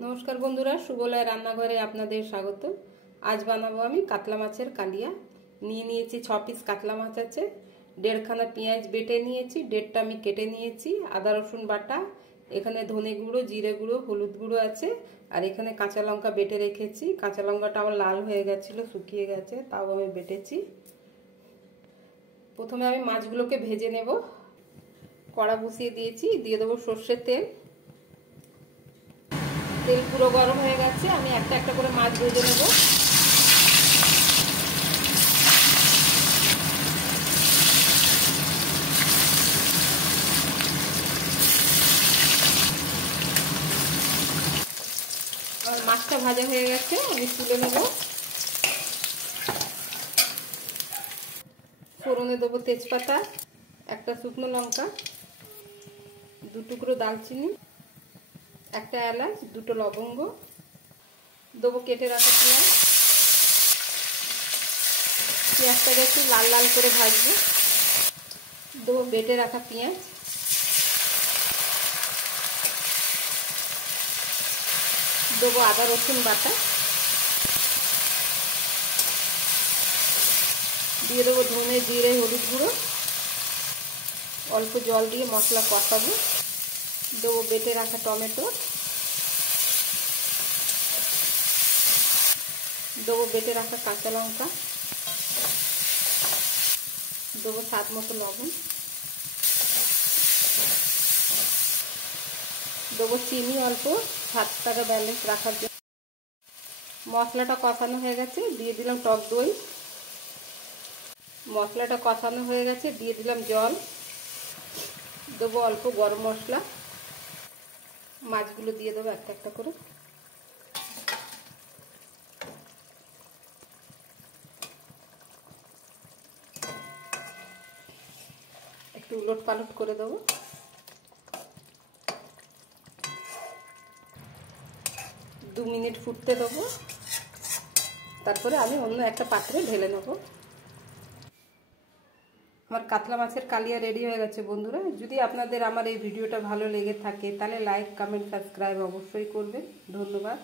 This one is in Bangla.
नमस्कार बंधुरा सुबोलाय रान्नाघरे आपनादेर स्वागत। आज बानाबो आमी कातला माछेर कालिया। निये नियेछि 6 पिस कातला माछ आछे, 1.5खाना पेंयाज बेटे नियेछि, 1.5टा आमी केटे नियेछि, आदा रसुन बाटा, एखाने धने गुड़ो जिरे गुड़ो हलुद गुड़ो आछे और एखाने काँचा लंका बेटे रेखेछि। काँचा लंकाटा आमार लाल हये गेछिलो, शुकिये गेछे, ताओ आमी बेटेछि। प्रथमे आमी माछगुलोके भेजे नेब। कड़ा बसिए दिएछि, दिए देबो सर्षेर तेल। तेल पुरो गरम হয়ে গেছে, আমি একটা একটা করে মাছ ভেজে নেব। আর মাছটা ভাজা হয়ে গেছে, আমি তুলে নেব। ফোড়নে দেব তেজপাতা, একটা শুকনো লঙ্কা, 2 টুকরো দারচিনি, একটা এলাচ, 2টো লবঙ্গ, দেবো কেটে রাখা পেঁয়াজ। পেঁয়াজটাকে একটু লাল লাল করে ভাজবো। দেবো বেটে রাখা পেঁয়াজ, দেবো আদা রসুন বাটা, দিয়ে দেবো ধনে জিরে হলুদ গুঁড়ো, অল্প জল দিয়ে মশলা কষাবো। দেবো বেটে রাখা টমেটো, দেবো বেটে রাখা কাঁচা লঙ্কা, দেবো স্বাদ মতো লবণ, দেবো চিনি অল্প স্বাদটাকে ব্যালেন্স রাখার জন্য। মশলাটা কষানো হয়ে গেছে, দিয়ে দিলাম টক দই। মশলাটা কষানো হয়ে গেছে, দিয়ে দিলাম জল, দেবো অল্প গরম মশলা। মাছগুলো দিয়ে দেবো একটা একটা করে। একটু উলট পালট করে দেবো। 2 মিনিট ফুটতে দেবো, তারপরে আমি অন্য একটা পাত্রে ঢেলে নেব। আমার কাতলা মাছের কালিয়া রেডি হয়ে গেছে বন্ধুরা। যদি আপনাদের আমার এই ভিডিওটা ভালো লেগে থাকে তাহলে লাইক কমেন্ট সাবস্ক্রাইব অবশ্যই করবেন। ধন্যবাদ।